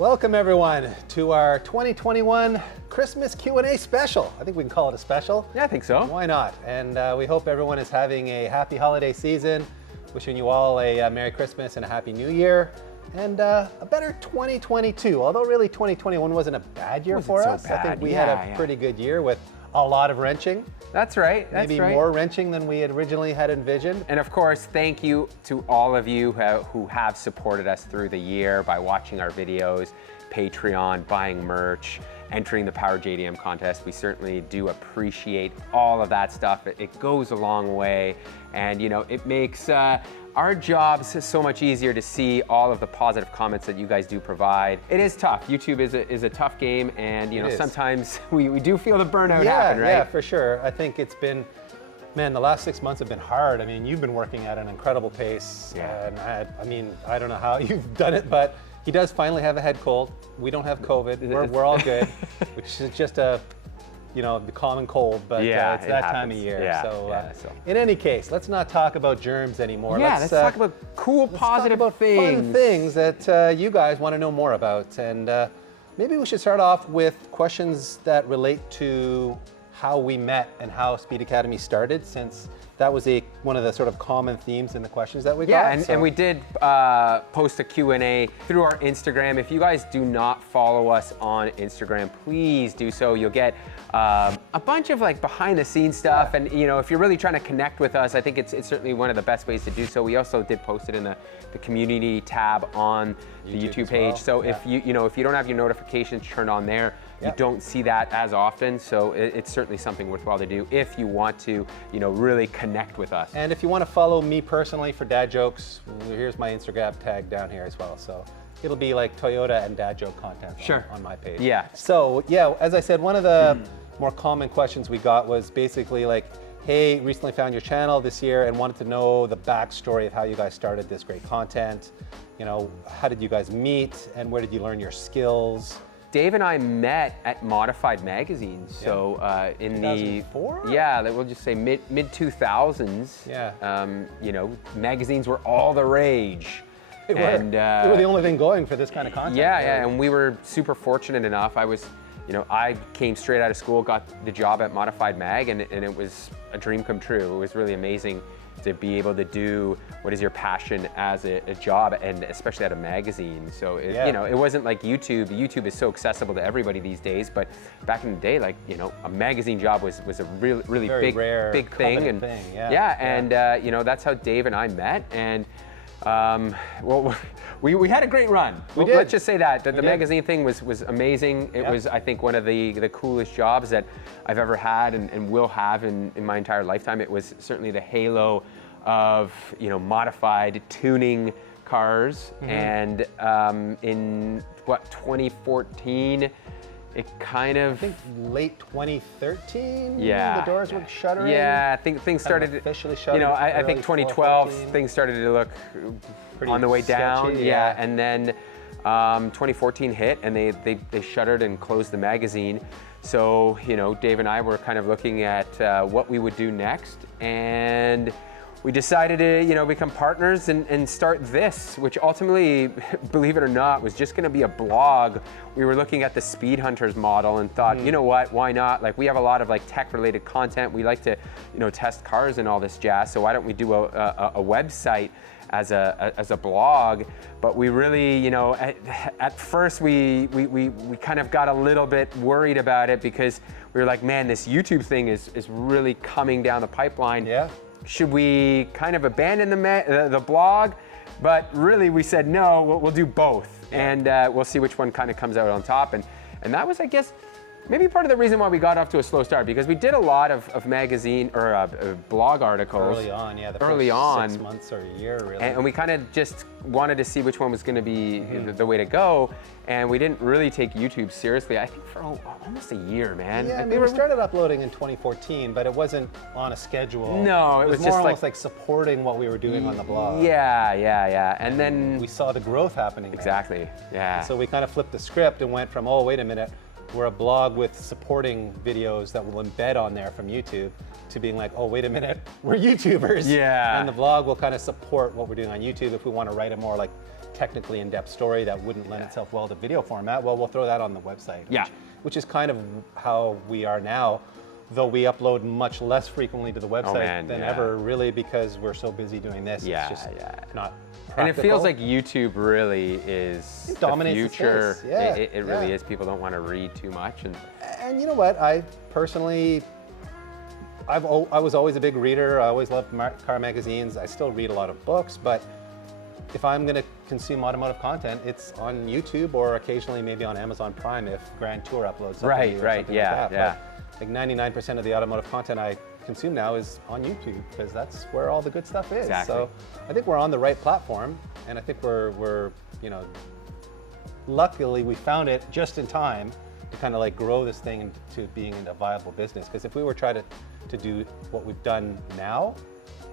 Welcome everyone to our 2021 Christmas Q&A special. I think we can call it a special. Yeah, I think so. Why not? And we hope everyone is having a happy holiday season. Wishing you all a Merry Christmas and a Happy New Year. And a better 2022. Although really 2021 wasn't a bad year for us. Bad. I think we had a pretty good year with a lot of wrenching. That's right. Maybe more wrenching than we had originally had envisioned. And of course, thank you to all of you who have supported us through the year by watching our videos, Patreon, buying merch, entering the Power JDM contest. We certainly do appreciate all of that stuff. It goes a long way, and it makes our jobs so much easier to see all of the positive comments that you guys do provide. It is tough. YouTube is a tough game, and sometimes we do feel the burnout happen, right? Yeah, for sure. I think it's been, man, the last 6 months have been hard. I mean, you've been working at an incredible pace. Yeah. And I don't know how you've done it, but he does finally have a head cold. We don't have COVID. We're all good, which is just the common cold, but it's that time of year. Yeah, so in any case, let's not talk about germs anymore. Yeah, let's talk about cool, positive things. Fun things that you guys want to know more about. And maybe we should start off with questions that relate to how we met and how Speed Academy started, since that was one of the sort of common themes in the questions that we got. Yeah, and we did post a Q&A through our Instagram. If you guys do not follow us on Instagram, please do so. You'll get a bunch of behind the scenes stuff. And if you're really trying to connect with us, I think it's certainly one of the best ways to do so. We also did post it in the community tab on the YouTube page. So if you don't have your notifications turned on there, you don't see that as often, so it's certainly something worthwhile to do if you want to, really connect with us. And if you want to follow me personally for dad jokes, here's my Instagram tag down here as well. So it'll be like Toyota and dad joke content on my page. Yeah. So yeah, as I said, one of the more common questions we got was basically like, hey, recently found your channel this year and wanted to know the backstory of how you guys started this great content. How did you guys meet and where did you learn your skills? Dave and I met at Modified Magazine, so in 2004? We'll just say mid 2000s. Yeah. Magazines were all the rage. They were the only thing going for this kind of content. Yeah, and we were super fortunate enough. I came straight out of school, got the job at Modified Mag, and it was a dream come true. It was really amazing to be able to do what is your passion as a job, and especially at a magazine. So it wasn't like YouTube. YouTube is so accessible to everybody these days, but back in the day, a magazine job was a really very big rare, big thing. And thing. And that's how Dave and I met. And we had a great run. We did. Let's just say that the magazine thing was amazing. It was, I think, one of the coolest jobs that I've ever had and will have in my entire lifetime. It was certainly the halo of modified tuning cars. And in 2014, it kind of, I think late 2013. Yeah, the doors were shuttering. Yeah, I think things started officially shuttering. I think 2012 things started to look pretty on the way down. sketchy, Yeah, and then 2014 hit, and they shuttered and closed the magazine. So Dave and I were kind of looking at what we would do next, and we decided to become partners and start this, which ultimately, believe it or not, was just going to be a blog. We were looking at the Speed Hunters model and thought, you know what, why not? We have a lot of tech-related content. We like to test cars and all this jazz. So why don't we do a website as a blog? But we really, at first we kind of got a little bit worried about it, because we were like, man, this YouTube thing is really coming down the pipeline. Yeah. Should we kind of abandon the blog? But really, we said no. We'll do both, and we'll see which one kind of comes out on top. And that was, I guess, maybe part of the reason why we got off to a slow start, because we did a lot of magazine or blog articles early on. Yeah, the first 6 months or a year, really. And we kind of just wanted to see which one was going to be the way to go. And we didn't really take YouTube seriously, I think, for almost a year, man. Yeah, we started uploading in 2014, but it wasn't on a schedule. No, it was just more almost like supporting what we were doing on the blog. Yeah. And then we saw the growth happening. Exactly, yeah. So we kind of flipped the script and went from, oh, wait a minute, we're a blog with supporting videos that will embed on there from YouTube, to being like, oh, wait a minute, we're YouTubers. Yeah. And the blog will kind of support what we're doing on YouTube if we want to write a more technically in-depth story that wouldn't lend itself well to video format, well, we'll throw that on the website. Yeah. Which is kind of how we are now, though we upload much less frequently to the website than ever, really, because we're so busy doing this. Yeah, it's just not practical. And it feels like YouTube really is the future. The space. It really is. People don't want to read too much. And you know what? I personally, I was always a big reader. I always loved car magazines. I still read a lot of books, but if I'm going to consume automotive content, it's on YouTube or occasionally maybe on Amazon Prime if Grand Tour uploads something. Right, like that. But like 99% of the automotive content I consume now is on YouTube because that's where all the good stuff is. Exactly. So I think we're on the right platform, and I think we're you know, luckily we found it just in time to kind of like grow this thing into being a viable business. Because if we were trying to do what we've done now,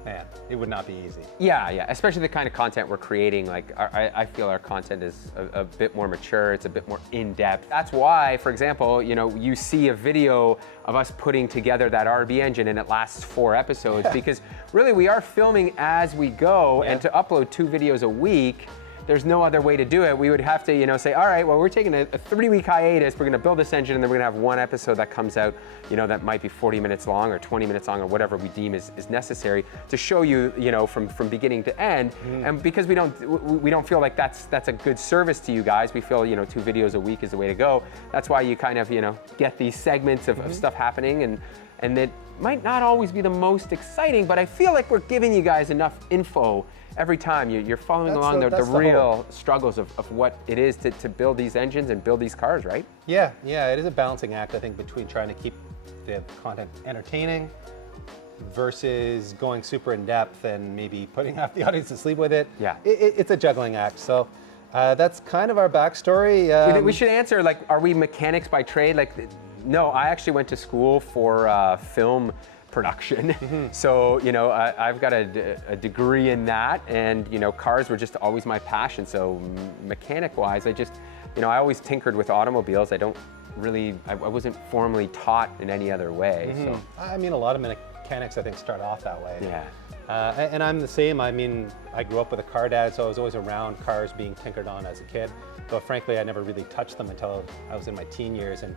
man, it would not be easy. Yeah, especially the kind of content we're creating. Like, I feel our content is a bit more mature. It's a bit more in-depth. That's why, for example, you know, you see a video of us putting together that RB engine and it lasts 4 episodes because really we are filming as we go, and to upload 2 videos a week, there's no other way to do it. We would have to, you know, say, all right, well, we're taking a 3-week hiatus. We're gonna build this engine, and then we're gonna have 1 episode that comes out, you know, that might be 40 minutes long or 20 minutes long or whatever we deem is necessary to show you, you know, from beginning to end. And because we don't feel like that's a good service to you guys, we feel, you know, 2 videos a week is the way to go. That's why you kind of, you know, get these segments of stuff happening, and it might not always be the most exciting, but I feel like we're giving you guys enough info every time. You're following along the real struggles of what it is to build these engines and build these cars, right? Yeah, it is a balancing act, I think, between trying to keep the content entertaining versus going super in depth and maybe putting half the audience to sleep with it. Yeah. It's a juggling act. So that's kind of our backstory. We should answer, like, are we mechanics by trade? Like, no, I actually went to school for film production. So, you know, I've got a degree in that, and, you know, cars were just always my passion. So mechanic-wise, I always tinkered with automobiles. I wasn't formally taught in any other way. So I mean, a lot of mechanics, I think, start off that way. Yeah. And I'm the same. I mean, I grew up with a car dad, so I was always around cars being tinkered on as a kid. Though frankly, I never really touched them until I was in my teen years. And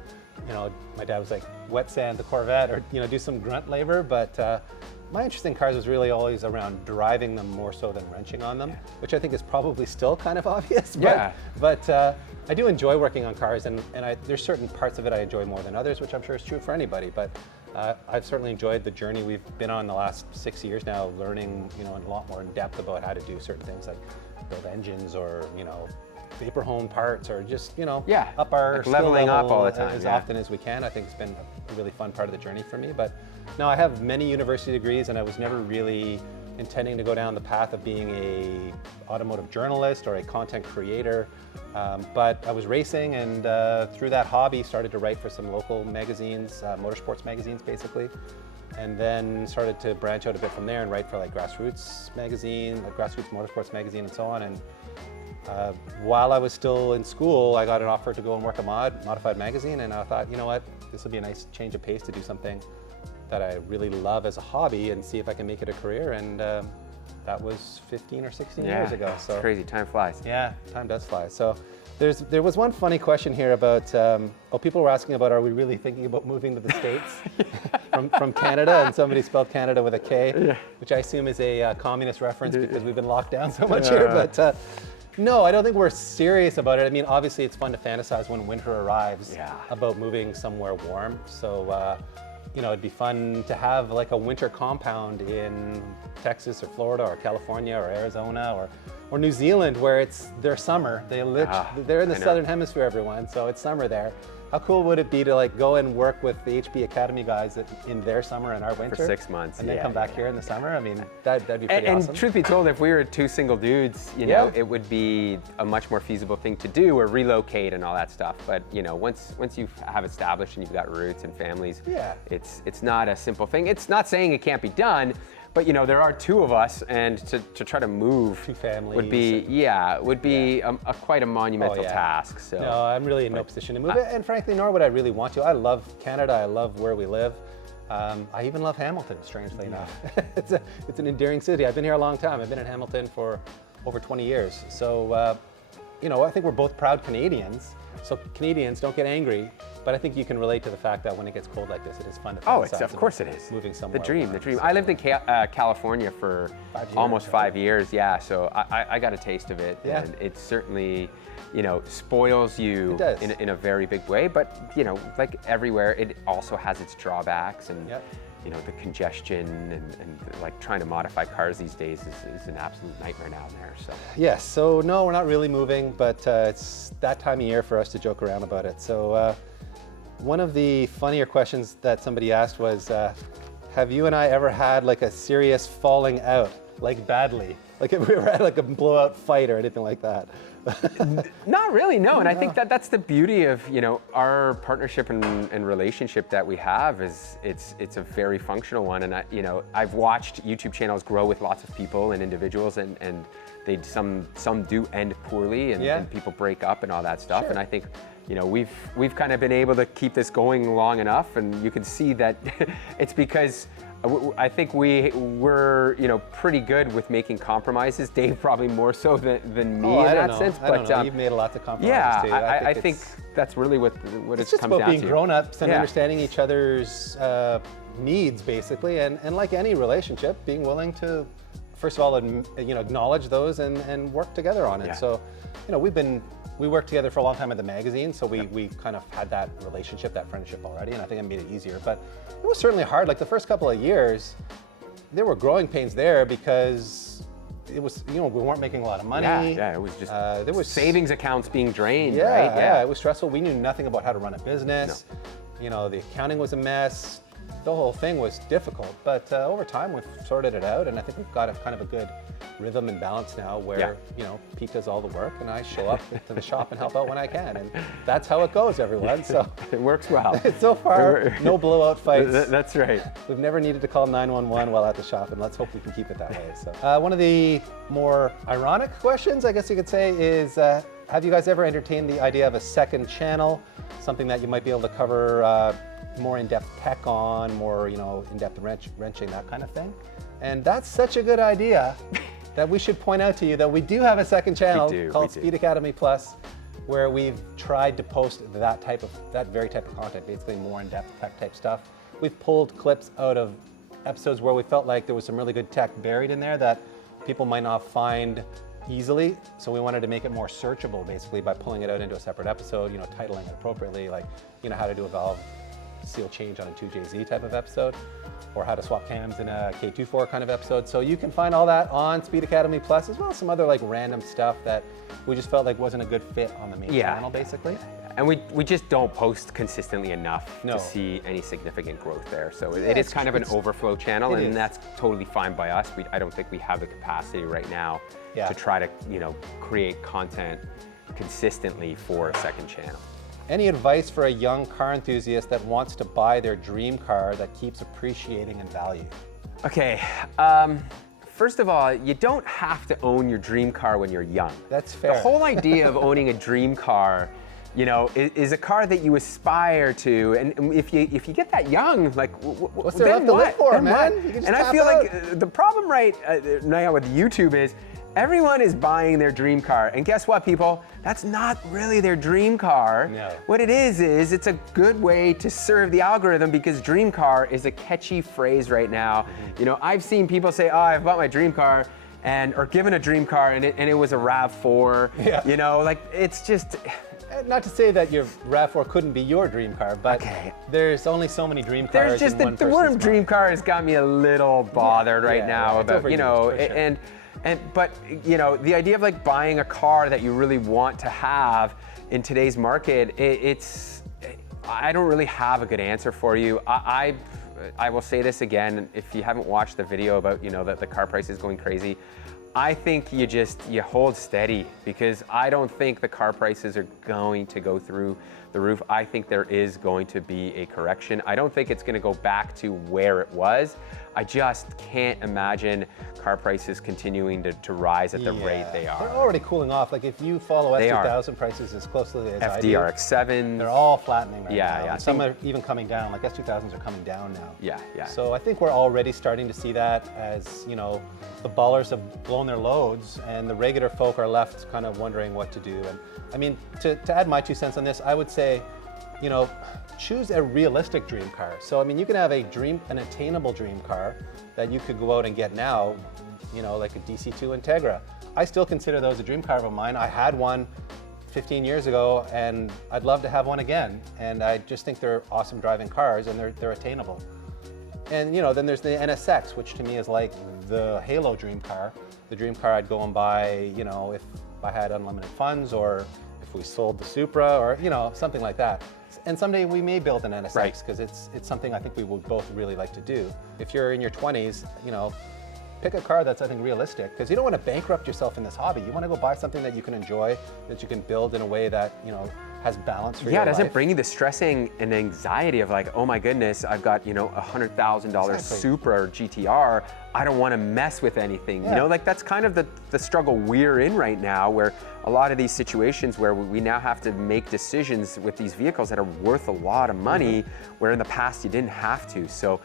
you know, my dad was like, wet sand the Corvette, or, you know, do some grunt labor. But my interest in cars was really always around driving them more so than wrenching on them, which I think is probably still kind of obvious. But I do enjoy working on cars, and there's certain parts of it I enjoy more than others, which I'm sure is true for anybody. But I've certainly enjoyed the journey we've been on the last 6 years now, learning, you know, a lot more in depth about how to do certain things like build engines or, you know, vapor hone parts, or just, you know, up our like leveling up all the time as often as we can. I think it's been a really fun part of the journey for me. But no, I have many university degrees, and I was never really intending to go down the path of being a automotive journalist or a content creator. But I was racing, and through that hobby started to write for some local magazines, motorsports magazines basically, and then started to branch out a bit from there and write for like Grassroots magazine, like Grassroots Motorsports magazine, and so on. And while I was still in school, I got an offer to go and work at Modified magazine, and I thought, you know what, this will be a nice change of pace to do something that I really love as a hobby and see if I can make it a career. And that was 15 or 16 years ago. So it's crazy, time flies. Yeah, time does fly. So there was one funny question here about, people were asking about, are we really thinking about moving to the States from Canada? And somebody spelled Canada with a K, which I assume is a communist reference because we've been locked down so much here. But no, I don't think we're serious about it. I mean, obviously it's fun to fantasize when winter arrives about moving somewhere warm. So, you know, it'd be fun to have like a winter compound in Texas or Florida or California or Arizona or New Zealand, where it's their summer. They're in the southern hemisphere, everyone, so it's summer there. How cool would it be to like go and work with the HB Academy guys in their summer and our winter for 6 months, and then come back here in the summer? I mean, that'd be pretty awesome. And truth be told, if we were 2 single dudes, you know, it would be a much more feasible thing to do, or relocate and all that stuff. But you know, once you have established and you've got roots and families, it's not a simple thing. It's not saying it can't be done. But you know, there are 2 of us, and to try to move 2 families would be quite a monumental task. So no, I'm really in no position to move it, and frankly, nor would I really want to. I love Canada. I love where we live. I even love Hamilton, strangely enough. It's an endearing city. I've been here a long time. I've been in Hamilton for over 20 years. So, you know, I think we're both proud Canadians. So Canadians, don't get angry, but I think you can relate to the fact that when it gets cold like this, it is fun to fantasize of course it is. Moving somewhere. The dream. I lived in California for 5 years, almost right? 5 years, yeah, so I got a taste of it, Yeah. and it certainly, you know, spoils you It does. in a very big way, but, you know, like everywhere, it also has its drawbacks, and, Yep. you know, the congestion and like trying to modify cars these days is an absolute nightmare down there, so. Yes, so no, we're not really moving, but it's that time of year for us to joke around about it. So one of the funnier questions that somebody asked was, have you and I ever had like a serious falling out, like badly? Like if we ever had like a blowout fight or anything like that? Not really, no. And I think that that's the beauty of, you know, our partnership and relationship that we have is it's a very functional one. And you know, I've watched YouTube channels grow with lots of people and individuals, and they some do end poorly, and people break up and all that stuff. Sure. And I think, you know, we've kind of been able to keep this going long enough, and you can see that it's because I think we're, you know, pretty good with making compromises. Dave probably more so than me in that sense. I don't know. You've made lots of compromises too. Yeah, I think that's really what it's it just comes about down to. being grown-ups and understanding each other's needs, basically, and like any relationship, being willing to, first of all, you know, acknowledge those and work together on it. Yeah. So, you know, we worked together for a long time at the magazine, so we kind of had that relationship, that friendship already, and I think it made it easier. But it was certainly hard. Like the first couple of years, there were growing pains there because it was, you know, we weren't making a lot of money. Yeah, it was just there was savings accounts being drained, yeah, right? Yeah, it was stressful. We knew nothing about how to run a business. No. You know, the accounting was a mess. The whole thing was difficult, but over time we've sorted it out, and I think we've got a kind of a good rhythm and balance now where, you know, Pete does all the work and I show up to the shop and help out when I can, and that's how it goes, everyone. So it works well. So far, no blowout fights. That's right. We've never needed to call 911 while at the shop, and let's hope we can keep it that way. So one of the more ironic questions, I guess you could say, is have you guys ever entertained the idea of a second channel, something that you might be able to cover more in-depth tech on, more, you know, in-depth wrenching, that kind of thing? And that's such a good idea that we should point out to you that we do have a second channel called Speed Academy Plus, where we've tried to post that very type of content, basically more in-depth tech type stuff. We've pulled clips out of episodes where we felt like there was some really good tech buried in there that people might not find easily. So we wanted to make it more searchable, basically, by pulling it out into a separate episode, you know, titling it appropriately, like, you know, how to do a valve seal change on a 2JZ type of episode, or how to swap cams in a K24 kind of episode. So you can find all that on Speed Academy Plus, as well as some other like random stuff that we just felt like wasn't a good fit on the main channel, basically. And we just don't post consistently enough to see any significant growth there. So it is kind of an overflow channel, and that's totally fine by us. I don't think we have the capacity right now to try to, you know, create content consistently for a second channel. Any advice for a young car enthusiast that wants to buy their dream car that keeps appreciating in value? Okay, first of all, you don't have to own your dream car when you're young. That's fair. The whole idea of owning a dream car, you know, is a car that you aspire to, and if you get that young, like, what's there left to live for, man? You can just and I feel like the problem right now with YouTube is everyone is buying their dream car, and guess what, people? That's not really their dream car. No. What it is it's a good way to serve the algorithm, because dream car is a catchy phrase right now. You know, I've seen people say, oh, I've bought my dream car, or given a dream car, and it was a RAV4. Yeah. You know, like, it's just... Not to say that your RAV4 couldn't be your dream car, but there's only so many dream cars. There's just the word dream car has got me a little bothered right now about, you know, but, you know, the idea of like buying a car that you really want to have in today's market, I don't really have a good answer for you. I will say this again, if you haven't watched the video about, you know, that the car price is going crazy, I think you hold steady, because I don't think the car prices are going to go through the roof. I think there is going to be a correction. I don't think it's going to go back to where it was. I just can't imagine car prices continuing to rise at the rate they are. They're already cooling off. Like if you follow S2000 prices as closely as I do, FDRX7. they're all flattening right now. Yeah. And some are even coming down. Like S2000s are coming down now. Yeah. So I think we're already starting to see that as, you know, the ballers have blown their loads and the regular folk are left kind of wondering what to do. And I mean, to add my 2 cents on this, I would say, you know, choose a realistic dream car. So I mean, you can have an attainable dream car that you could go out and get now, you know, like a DC2 Integra. I still consider those a dream car of mine. I had one 15 years ago and I'd love to have one again. And I just think they're awesome driving cars and they're attainable. And you know, then there's the NSX, which to me is like the Halo dream car. The dream car I'd go and buy, you know, if I had unlimited funds or if we sold the Supra or, you know, something like that. And someday we may build an NSX because it's something I think we would both really like to do. If you're in your 20s, you know, pick a car that's, I think, realistic because you don't want to bankrupt yourself in this hobby. You want to go buy something that you can enjoy, that you can build in a way that, you know, has balance for your life. Yeah, it doesn't bring you the stressing and anxiety of like, oh my goodness, I've got, you know, $100,000 Supra or GTR. I don't want to mess with anything. You know, like that's kind of the struggle we're in right now, where a lot of these situations where we now have to make decisions with these vehicles that are worth a lot of money, where in the past you didn't have to. So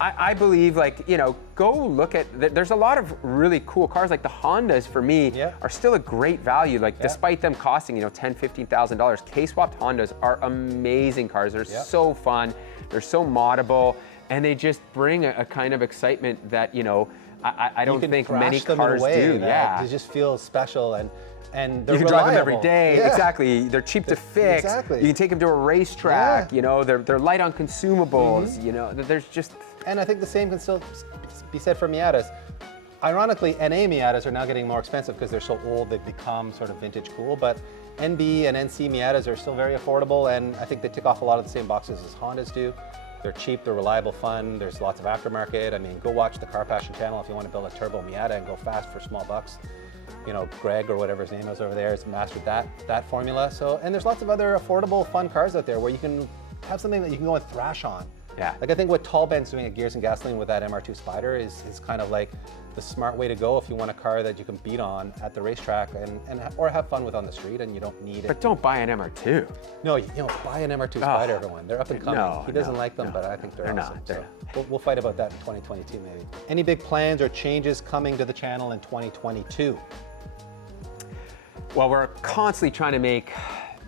I believe, like, you know, go look at, there's a lot of really cool cars. Like the Hondas for me are still a great value. Like despite them costing, you know, $10,000, $15,000, K-swapped Hondas are amazing cars. They're so fun, they're so moddable, and they just bring a kind of excitement that, you know, I don't think many cars do. They just feel special and they're you can reliable. drive them every day. Exactly. They're cheap to fix. Exactly. You can take them to a racetrack. You know, they're light on consumables. You know, there's just. And I think the same can still be said for Miatas. Ironically, NA Miatas are now getting more expensive because they're so old they've become sort of vintage cool. But NB and NC Miatas are still very affordable, and I think they tick off a lot of the same boxes as Hondas do. They're cheap, they're reliable, fun. There's lots of aftermarket. I mean, go watch the Car Passion channel if you want to build a turbo Miata and go fast for small bucks. You know, Greg or whatever his name is over there has mastered that formula. So, and there's lots of other affordable, fun cars out there where you can have something that you can go and thrash on. Like I think what Tall Ben's doing at Gears and Gasoline with that MR2 Spider is kind of like the smart way to go if you want a car that you can beat on at the racetrack or have fun with on the street, and you don't need it. But don't buy an MR2. No, you know, buy an MR2 Spider, everyone. They're up and coming. He doesn't like them, but I think they're awesome. So we'll fight about that in 2022 maybe. Any big plans or changes coming to the channel in 2022? Well, we're constantly trying to make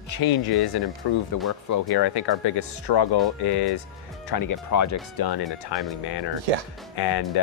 changes and improve the workflow here. I think our biggest struggle is trying to get projects done in a timely manner. And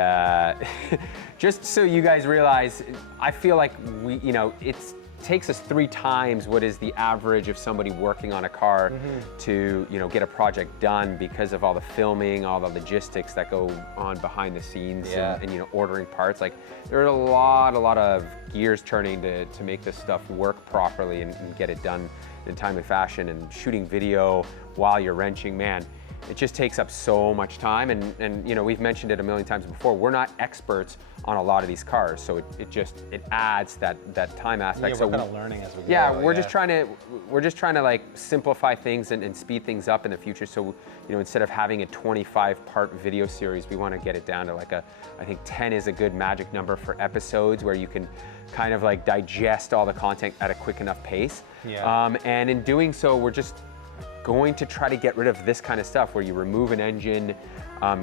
just so you guys realize, I feel like we, you know, it takes us 3 times what is the average of somebody working on a car to, you know, get a project done because of all the filming, all the logistics that go on behind the scenes and you know, ordering parts. Like there are a lot of gears turning to make this stuff work properly and get it done in a timely fashion, and shooting video while you're wrenching, man. It just takes up so much time, and you know, we've mentioned it a million times before, we're not experts on a lot of these cars, so it adds that time aspect. So we're kind of learning as we go. Yeah, we're just trying to like simplify things and speed things up in the future. So, you know, instead of having a 25-part video series, we want to get it down to like I think 10 is a good magic number for episodes where you can kind of like digest all the content at a quick enough pace. And in doing so, we're just going to try to get rid of this kind of stuff where you remove an engine,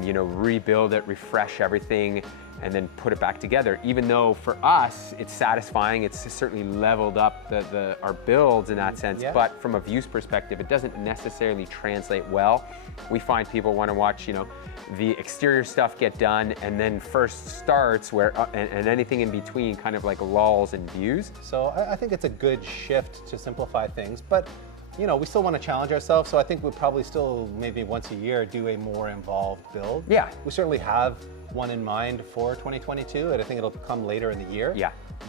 you know, rebuild it, refresh everything, and then put it back together. Even though for us, it's satisfying, it's certainly leveled up our builds in that sense, but from a views perspective, it doesn't necessarily translate well. We find people want to watch, you know, the exterior stuff get done, and then first starts where, and anything in between kind of like lulls in views. So I think it's a good shift to simplify things, but you know, we still want to challenge ourselves, so I think we'll probably still maybe once a year do a more involved build. We certainly have one in mind for 2022, and I think it'll come later in the year.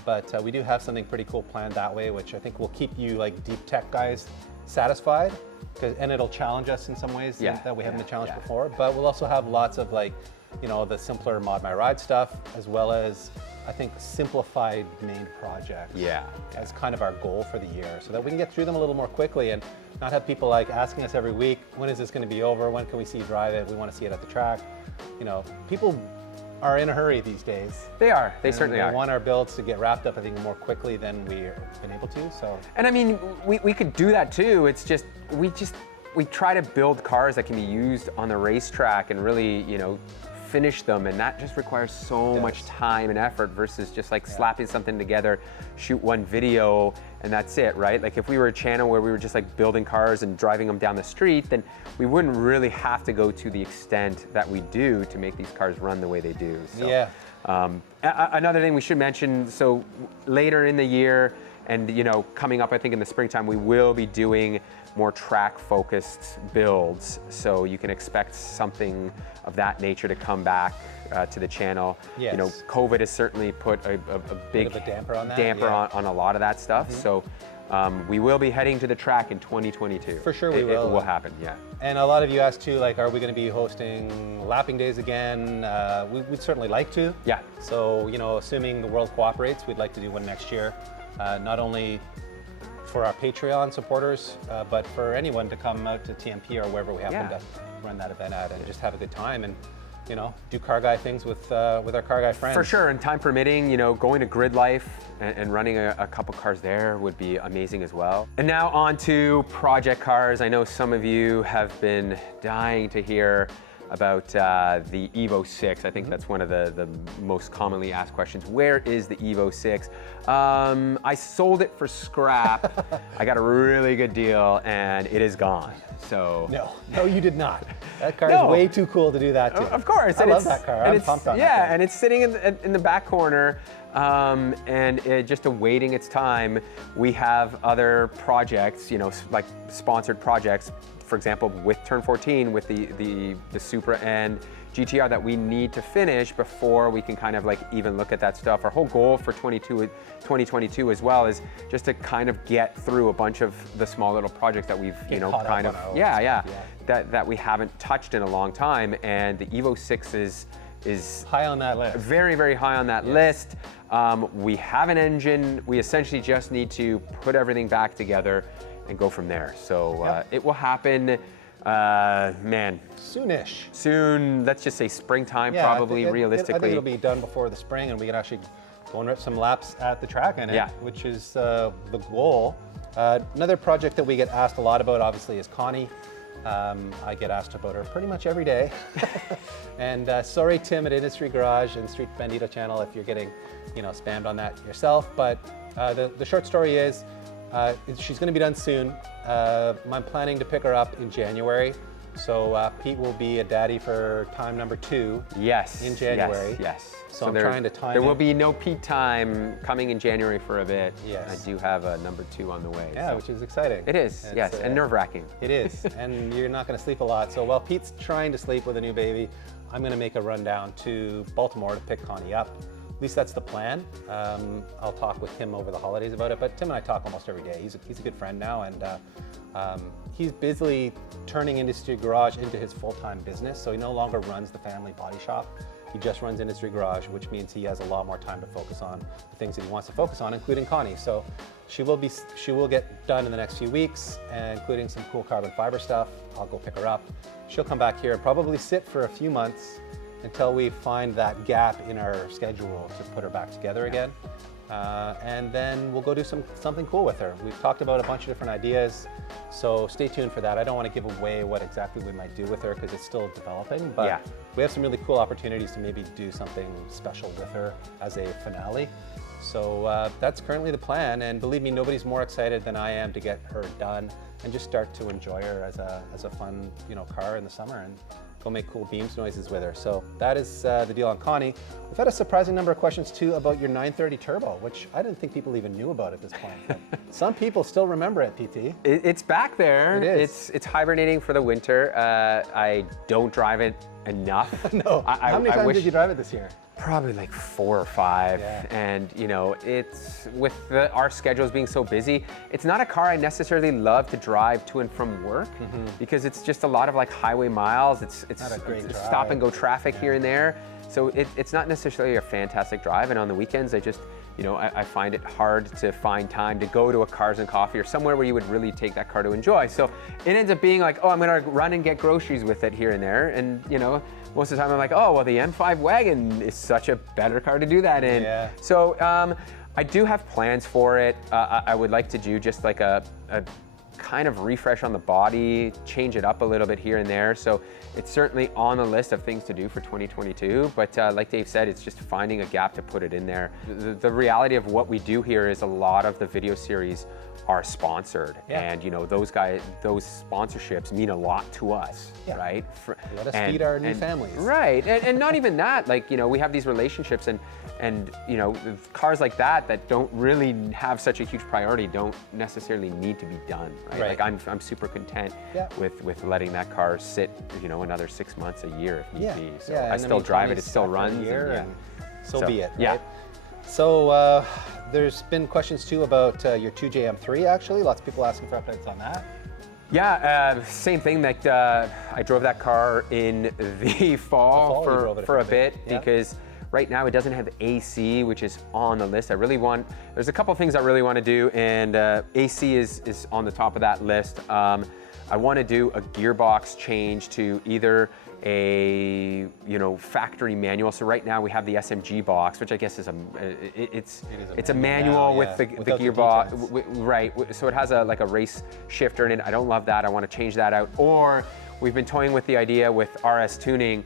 But we do have something pretty cool planned that way, which I think will keep you like deep tech guys satisfied, and it'll challenge us in some ways that we haven't been challenged before. But we'll also have lots of like, you know, the simpler Mod My Ride stuff, as well as I think simplified main projects as kind of our goal for the year, so that we can get through them a little more quickly and not have people like asking us every week, when is this going to be over? When can we see you drive it? We want to see it at the track. You know, people are in a hurry these days. They are. They And certainly we are. want our builds to get wrapped up, I think, more quickly than we've been able to. So And I mean, we could do that too. It's just we try to build cars that can be used on the racetrack and really, you know, finish them, and that just requires so much time and effort versus just like slapping something together, shoot one video, and that's it, right? Like if we were a channel where we were just like building cars and driving them down the street, then we wouldn't really have to go to the extent that we do to make these cars run the way they do. So, yeah. Another thing we should mention, so later in the year, and you know, coming up I think in the springtime, we will be doing more track focused builds. So you can expect something of that nature to come back to the channel. Yes. You know, COVID has certainly put a big Bit of a damper on that, damper yeah. on a lot of that stuff. So we will be heading to the track in 2022. For sure we It will. will happen, yeah. And a lot of you asked too, like, are we going to be hosting lapping days again? We'd certainly like to. Yeah. So, you know, assuming the world cooperates, we'd like to do one next year. Not only for our Patreon supporters, but for anyone to come out to TMP or wherever we happen to run that event at and just have a good time and, you know, do car guy things with our car guy friends. For sure, and time permitting, you know, going to Grid Life and running a couple cars there would be amazing as well. And now on to project cars. I know some of you have been dying to hear about the Evo 6. I think that's one of the most commonly asked questions. Where is the Evo 6? I sold it for scrap. I got a really good deal and it is gone. So No, you did not. That car No. is way too cool to do that to. Of course. I and love it's- that car. and I'm it's- pumped on yeah, that thing. and it's sitting in the back corner and just awaiting its time. We have other projects, you know, like sponsored projects, for example, with Turn 14, with the Supra and GTR that we need to finish before we can kind of like even look at that stuff. Our whole goal for 2022 as well is just to kind of get through a bunch of the small little projects that we've, you know, caught up kind on of, our own yeah, stuff, that we haven't touched in a long time. And the Evo 6 is High on that list. very, very high on that list. We have an engine. We essentially just need to put everything back together and go from there. So it will happen, man, Soonish. soon. Let's just say springtime, Yeah, probably, I realistically. think it'll be done before the spring, and we can actually go and rip some laps at the track in it, Yeah. which is the goal. Another project that we get asked a lot about, obviously, is Connie. I get asked about her pretty much every day. And sorry, Tim at Industry Garage and Street Bandito channel, if you're getting, you know, spammed on that yourself. But the short story is, she's going to be done soon. I'm planning to pick her up in January. So Pete will be a daddy for time number 2. Yes. in January. Yes. So I'm trying to time There will it. be no peak time coming in January for a bit. Yes. I do have a number 2 on the way. Yeah, so. which is exciting. It is, It's, yes, and nerve-wracking. It is, and you're not going to sleep a lot. So while Pete's trying to sleep with a new baby, I'm going to make a run down to Baltimore to pick Connie up. At least that's the plan. I'll talk with Tim over the holidays about it, but Tim and I talk almost every day. He's a good friend now, and he's busily turning Industry Garage into his full-time business, so he no longer runs the family body shop. He just runs Industry Garage, which means he has a lot more time to focus on the things that he wants to focus on, including Connie. So she will get done in the next few weeks, including some cool carbon fiber stuff. I'll go pick her up. She'll come back here and probably sit for a few months until we find that gap in our schedule to put her back together again. And then we'll go do something cool with her. We've talked about a bunch of different ideas, so stay tuned for that. I don't want to give away what exactly we might do with her because it's still developing, but we have some really cool opportunities to maybe do something special with her as a finale. So that's currently the plan, and believe me, nobody's more excited than I am to get her done and just start to enjoy her as a fun, you know, car in the summer and go make cool beams noises with her. So that is the deal on Connie. We've had a surprising number of questions too about your 930 Turbo, which I didn't think people even knew about at this point. But some people still remember it, PT. It's back there. It is. It's hibernating for the winter. I don't drive it enough. No. How many times did you drive it this year? Probably like 4 or 5. Yeah. And you know, it's with our schedules being so busy, it's not a car I necessarily love to drive to and from work because it's just a lot of like highway miles. It's Not a great drive. stop and go traffic here and there. So it's not necessarily a fantastic drive. And on the weekends, I just you know, I find it hard to find time to go to a Cars and Coffee or somewhere where you would really take that car to enjoy. So it ends up being like, oh, I'm gonna run and get groceries with it here and there. And you know, most of the time I'm like, oh, well, the M5 wagon is such a better car to do that in. Yeah. So I do have plans for it. I would like to do just like a kind of refresh on the body, change it up a little bit here and there. So it's certainly on the list of things to do for 2022. But like Dave said, it's just finding a gap to put it in there. The reality of what we do here is a lot of the video series are sponsored. Yeah. And you know, those sponsorships mean a lot to us, Yeah. right? Let us feed our new families. Right, and not even that, like, you know, we have these relationships and you know, cars like that don't really have such a huge priority don't necessarily need to be done, right? Right. Like I'm super content Yeah. with letting that car sit, you know, another 6 months, a year if need Yeah. be. So Yeah, I and still mean, drive it, Tommy's it still sat for a runs. year, And, and so be it, yeah. right? So there's been questions too about your 2J M3 actually. Lots of people asking for updates on that. Yeah, same thing. That I drove that car in the fall, you drove it for a bit yeah. because right now it doesn't have AC, which is on the list. There's a couple things I really want to do, and AC is on the top of that list. I want to do a gearbox change to either a factory manual. So right now we have the SMG box, which I guess is it's a manual now, with yeah, the without the gearbox, detents. right? So it has a race shifter in it. I don't love that. I want to change that out. Or we've been toying with the idea with RS tuning.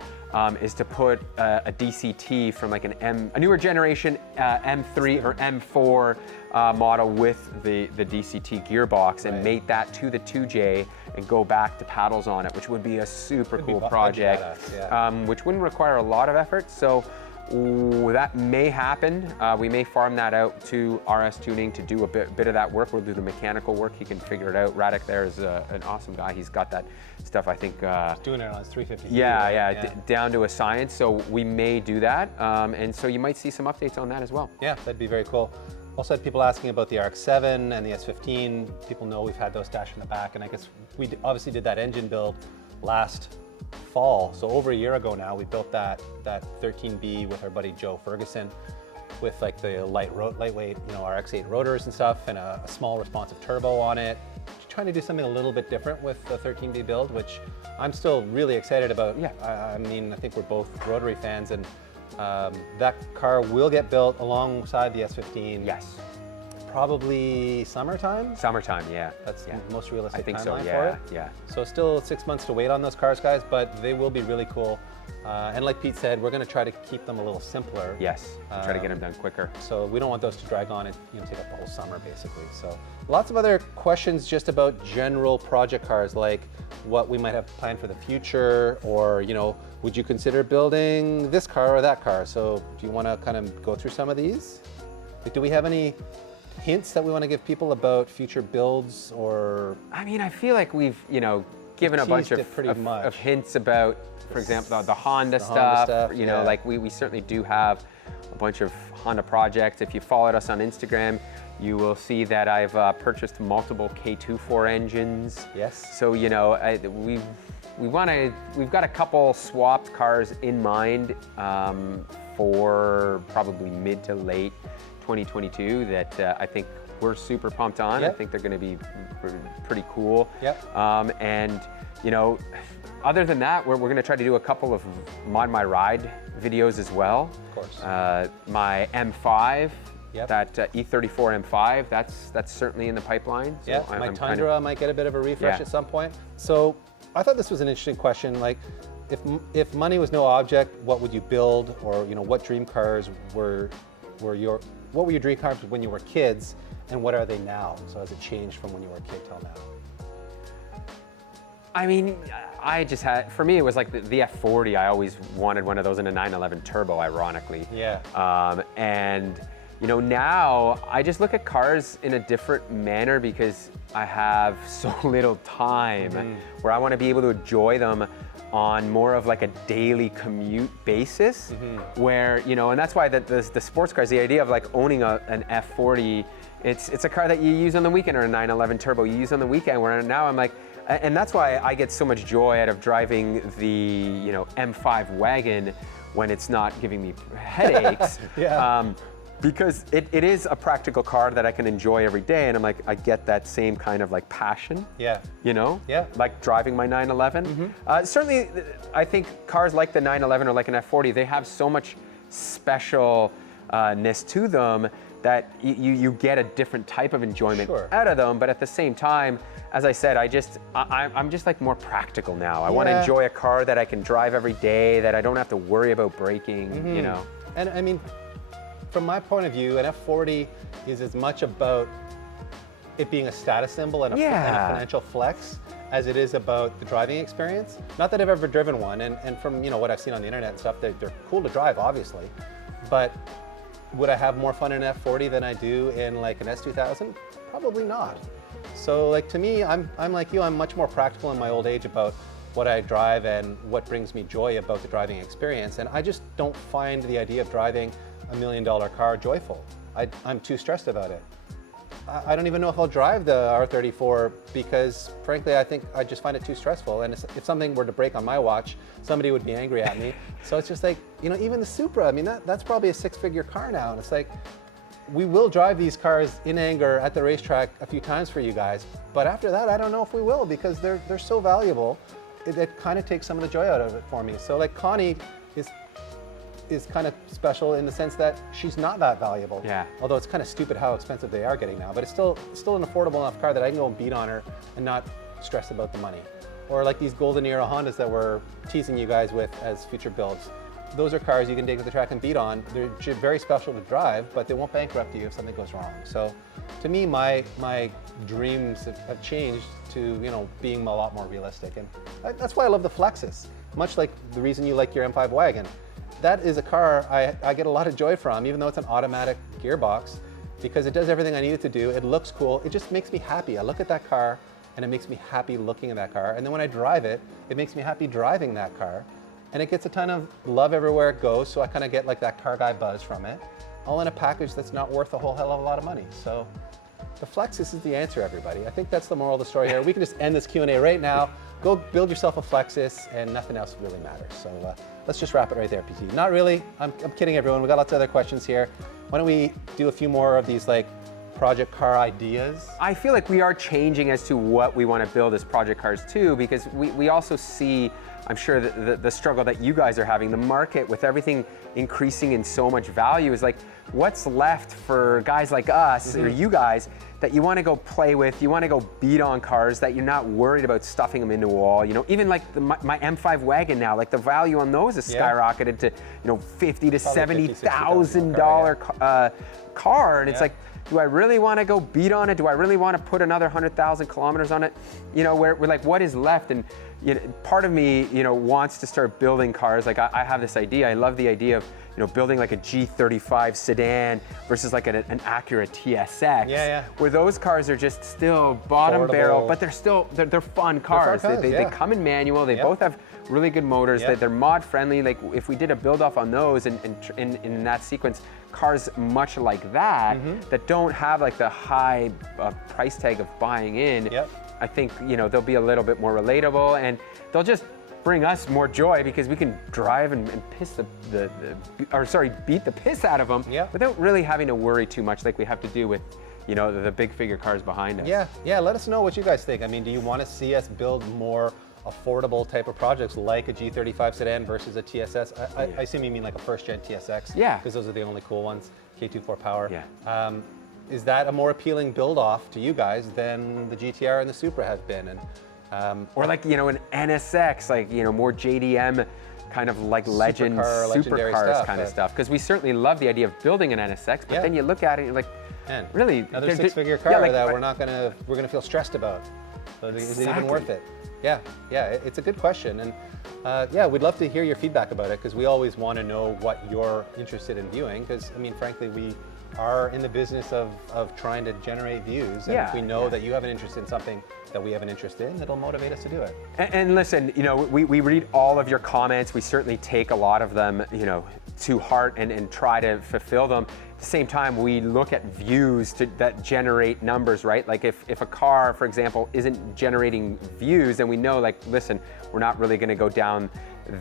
Is to put a DCT from like a newer generation M3 or M4 model with the DCT gearbox and mate that to the 2J and go back to paddles on it, which would be a super cool project, which wouldn't require a lot of effort. So that may happen. We may farm that out to RS Tuning to do a bit of that work. We'll do the mechanical work. He can figure it out. Radek there is an awesome guy. He's got that stuff, I think. He's doing it on his 350. Yeah, down to a science. So we may do that. And so you might see some updates on that as well. Yeah, that'd be very cool. Also had people asking about the RX-7 and the S15. People know we've had those stashed in the back, and I guess we obviously did that engine build last fall. So over a year ago now, we built that 13B with our buddy Joe Ferguson, with like the lightweight, RX-8 rotors and stuff, and a small responsive turbo on it. Trying to do something a little bit different with the 13B build, which I'm still really excited about. Yeah. I mean, I think we're both rotary fans, and that car will get built alongside the S15. Yes. Probably summertime? Summertime, yeah. That's yeah. the most realistic I think timeline so, for yeah, it. yeah. So still 6 months to wait on those cars, guys, but they will be really cool. And like Pete said, we're going to try to keep them a little simpler. Yes, try to get them done quicker. So we don't want those to drag on and take up the whole summer, basically. So lots of other questions just about general project cars, like what we might have planned for the future, or would you consider building this car or that car? So do you want to kind of go through some of these? Like, do we have any hints that we want to give people about future builds? Or I mean, I feel like we've given a bunch of hints about, for example, the Honda stuff. Like we certainly do have a bunch of Honda projects. If you followed us on Instagram, you will see that I've purchased multiple K24 engines. Yes. So we've got a couple swapped cars in mind for probably mid to late 2022 that I think we're super pumped on. Yep. I think they're going to be pretty cool. Yep. And other than that, we're going to try to do a couple of Mod My Ride videos as well. Of course. My M5, Yep. that E34 M5, that's certainly in the pipeline. So yeah, my Tundra might get a bit of a refresh at some point. So I thought this was an interesting question. Like, if money was no object, what would you build? Or what dream cars what were your dream cars when you were kids, and what are they now? So has it changed from when you were a kid till now? I mean, for me, it was like the F40. I always wanted one of those in a 911 turbo, ironically. Yeah. And now I just look at cars in a different manner because I have so little time where I want to be able to enjoy them on more of like a daily commute basis, where and that's why the sports cars, the idea of like owning an F40, it's a car that you use on the weekend, or a 911 turbo you use on the weekend, where now I'm like, and that's why I get so much joy out of driving the M5 wagon when it's not giving me headaches. Yeah. because it is a practical car that I can enjoy every day, and I'm like, I get that same kind of like passion. Yeah. You know? Yeah. Like driving my 911. Certainly, I think cars like the 911 or like an F40, they have so much specialness to them that you get a different type of enjoyment out of them. But at the same time, as I said, I'm just like more practical now. I want to enjoy a car that I can drive every day, that I don't have to worry about braking, you know? And I mean, from my point of view, an F40 is as much about it being a status symbol and a financial flex as it is about the driving experience. Not that I've ever driven one, and from what I've seen on the internet and stuff, they're cool to drive, obviously. But would I have more fun in an F40 than I do in like an S2000? Probably not. So like to me, I'm like you, I'm much more practical in my old age about what I drive and what brings me joy about the driving experience. And I just don't find the idea of driving $1 million car joyful. I'm too stressed about it. I don't even know if I'll drive the R34 because frankly, I think I just find it too stressful. And if something were to break on my watch, somebody would be angry at me. So it's just like, even the Supra, I mean, that's probably a 6-figure car now. And it's like, we will drive these cars in anger at the racetrack a few times for you guys. But after that, I don't know if we will because they're so valuable. It kind of takes some of the joy out of it for me. So like Connie is kind of special in the sense that she's not that valuable. Yeah. Although it's kind of stupid how expensive they are getting now, but it's still an affordable enough car that I can go and beat on her and not stress about the money. Or like these Golden Era Hondas that we're teasing you guys with as future builds. Those are cars you can take to the track and beat on. They're very special to drive, but they won't bankrupt you if something goes wrong. So to me, my dreams have changed to being a lot more realistic. And that's why I love the Flexus. Much like the reason you like your M5 wagon. That is a car I get a lot of joy from, even though it's an automatic gearbox, because it does everything I need it to do. It looks cool. It just makes me happy. I look at that car and it makes me happy looking at that car. And then when I drive it, it makes me happy driving that car. And it gets a ton of love everywhere it goes, so I kind of get like that car guy buzz from it, all in a package that's not worth a whole hell of a lot of money. So the Flexus is the answer, everybody. I think that's the moral of the story here. We can just end this Q&A right now. Go build yourself a Flexus and nothing else really matters. So let's just wrap it right there, PT. Not really, I'm kidding everyone. We got lots of other questions here. Why don't we do a few more of these like project car ideas? I feel like we are changing as to what we want to build as project cars too, because we also see, I'm sure the struggle that you guys are having, the market with everything increasing in so much value is like, what's left for guys like us or you guys that you want to go play with, you want to go beat on cars that you're not worried about stuffing them into a wall. Even like my M5 wagon now, like the value on those has skyrocketed to $50,000 to $70,000 car, and it's like, do I really want to go beat on it? Do I really want to put another 100,000 kilometers on it? We're like, what is left? And part of me, wants to start building cars. Like I have this idea. I love the idea of building like a G35 sedan versus like an Acura TSX. Where those cars are just still bottom barrel, but they're fun cars. They come in manual. They both have really good motors. They're mod friendly. Like if we did a build off on those and in that sequence, cars much like that that don't have like the high price tag of buying in. I think they'll be a little bit more relatable and they'll just bring us more joy because we can drive and piss beat the piss out of them without really having to worry too much like we have to do with the big figure cars behind us. Yeah. Let us know what you guys think. I mean, do you want to see us build more affordable type of projects like a G35 sedan versus a TSS? I assume you mean like a first gen TSX. Because those are the only cool ones. K24 power. Is that a more appealing build off to you guys than the GTR and the Supra have been? And or like an NSX, like more JDM kind of like supercars kind of stuff. Because we certainly love the idea of building an NSX, but then you look at it and you're like, man, really another 6-figure car that we're gonna feel stressed about. So is it even worth it? Yeah, it's a good question, and we'd love to hear your feedback about it because we always want to know what you're interested in viewing. Because I mean, frankly, we are in the business of trying to generate views, and if we know that you have an interest in something that we have an interest in, it'll motivate us to do it. And listen, we read all of your comments. We certainly take a lot of them, to heart and try to fulfill them. the same time, we look at views that generate numbers, right? Like if a car, for example, isn't generating views, then we know, like, listen, we're not really going to go down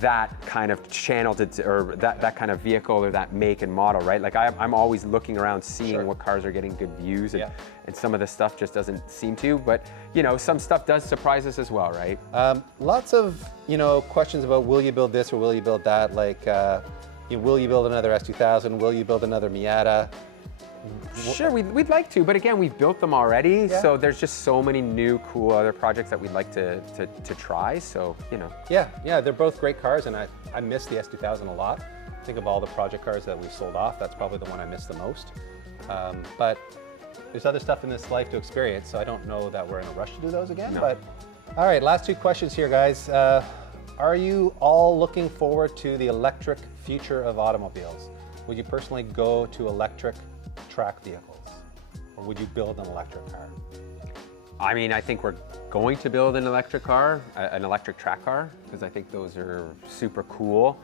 that kind of channel or that kind of vehicle or that make and model, right? Like I'm always looking around seeing what cars are getting good views, and some of the stuff just doesn't seem to, but you know, some stuff does surprise us as well, right? Lots of, you know, questions about will you build this or will you build that? Like, will you build another S2000? Will you build another Miata? Sure, we'd like to, but again, we've built them already, so there's just so many new, cool other projects that we'd like to try, so, you know. Yeah, they're both great cars, and I miss the S2000 a lot. Think of all the project cars that we've sold off, that's probably the one I miss the most. But there's other stuff in this life to experience, so I don't know that we're in a rush to do those again, but all right, last 2 questions here, guys. Are you all looking forward to the electric future of automobiles? Would you personally go to electric track vehicles, or would you build an electric car? I mean, I think we're going to build an electric car, an electric track car, because I think those are super cool.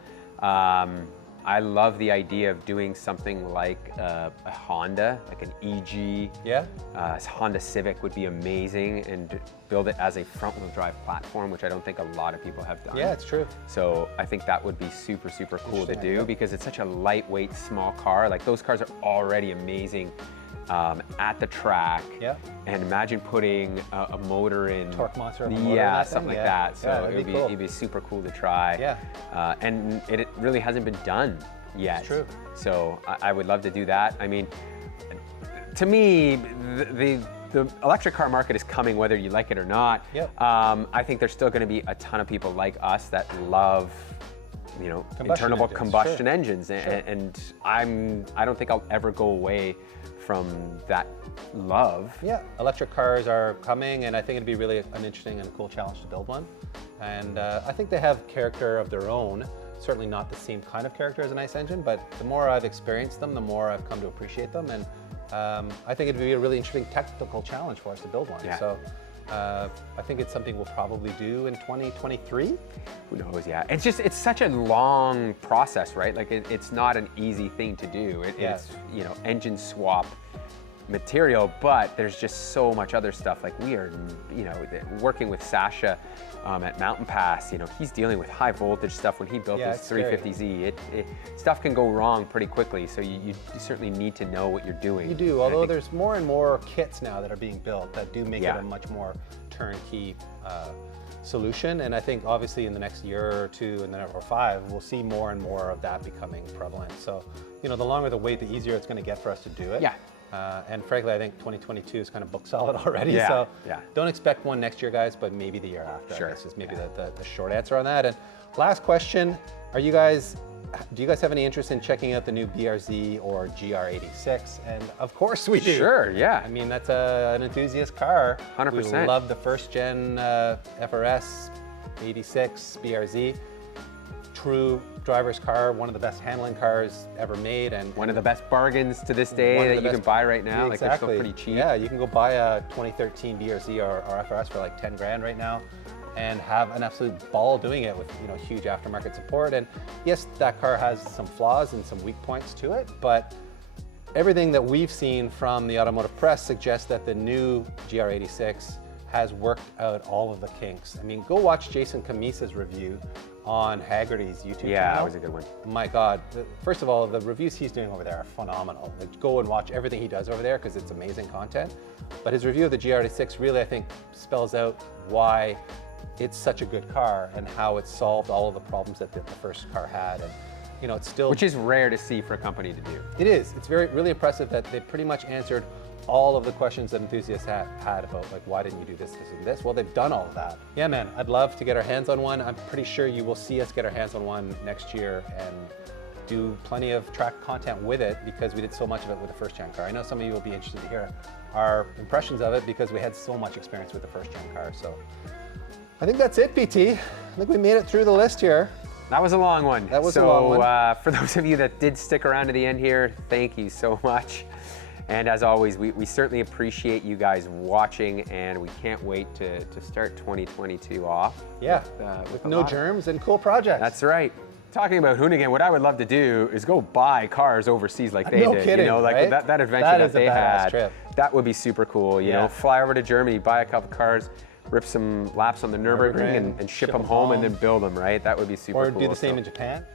I love the idea of doing something like a Honda, like an EG. Yeah. Honda Civic would be amazing, and build it as a front-wheel drive platform, which I don't think a lot of people have done. Yeah, it's true. So I think that would be super, super cool to do, because it's such a lightweight, small car. Like, those cars are already amazing at the track. Yeah. And imagine putting a motor in. Torque monster. Something like that. So it'd be super cool to try. Yeah. And it really hasn't been done yet. It's true. So I would love to do that. I mean, to me, the electric car market is coming whether you like it or not. Yep. I think there's still going to be a ton of people like us that love, you know, internal combustion engines, and I don't think I'll ever go away from that love. Yeah, electric cars are coming, and I think it'd be really an interesting and cool challenge to build one. And I think they have character of their own. Certainly not the same kind of character as an ICE engine, but the more I've experienced them, the more I've come to appreciate them. And I think it'd be a really interesting technical challenge for us to build one. Yeah. So I think it's something we'll probably do in 2023. Who knows, yeah. It's such a long process, right? Like, it's not an easy thing to do. It's, you know, engine swap material, but there's just so much other stuff. Like, we are, you know, working with Sasha at Mountain Pass, you know, he's dealing with high voltage stuff when he built this 350Z. Stuff can go wrong pretty quickly, so you certainly need to know what you're doing. You do, although there's more and more kits now that are being built that do make it a much more turnkey solution, and I think obviously in the next year or two and then or 5, we'll see more and more of that becoming prevalent. So, you know, the longer the wait, the easier it's going to get for us to do it. Yeah. And frankly, I think 2022 is kind of book solid already. So don't expect one next year, guys, but maybe the year after. Sure. I guess is maybe the short answer on that. And last question, do you guys have any interest in checking out the new BRZ or GR86? And of course we do. Sure, yeah. I mean, that's an enthusiast car. 100%. We love the first gen FRS 86 BRZ. True driver's car, one of the best handling cars ever made, and one of the best bargains to this day that you can buy right now. Exactly. Like, they're still pretty cheap. Yeah, you can go buy a 2013 BRZ or FRS for like 10 grand right now, and have an absolute ball doing it with, you know, huge aftermarket support. And yes, that car has some flaws and some weak points to it, but everything that we've seen from the automotive press suggests that the new GR86 has worked out all of the kinks. I mean, go watch Jason Camisa's review on Haggerty's YouTube channel. Yeah, that was a good one. My God, first of all, the reviews he's doing over there are phenomenal. Like, go and watch everything he does over there because it's amazing content. But his review of the GR86 really, I think, spells out why it's such a good car and how it solved all of the problems that the first car had. And, you know, it's still... Which is rare to see for a company to do. It is. It's really impressive that they pretty much answered all of the questions that enthusiasts had about, like, why didn't you do this and this? Well, they've done all of that. Yeah, man, I'd love to get our hands on one. I'm pretty sure you will see us get our hands on one next year and do plenty of track content with it because we did so much of it with the first gen car. I know some of you will be interested to hear our impressions of it because we had so much experience with the first gen car. So I think that's it, PT. I think we made it through the list here. That was a long one. That was a long one. So for those of you that did stick around to the end here, thank you so much. And as always, we certainly appreciate you guys watching, and we can't wait to start 2022 off. Yeah, with no germs and cool projects. That's right. Talking about Hoonigan, what I would love to do is go buy cars overseas like they No did. kidding, You know, like right? that adventure That that is a they badass had. trip. That would be super cool. You know, fly over to Germany, buy a couple cars, rip some laps on the Nürburgring, and ship them home and then build them. Right? That would be super Or cool. do the same So- in Japan.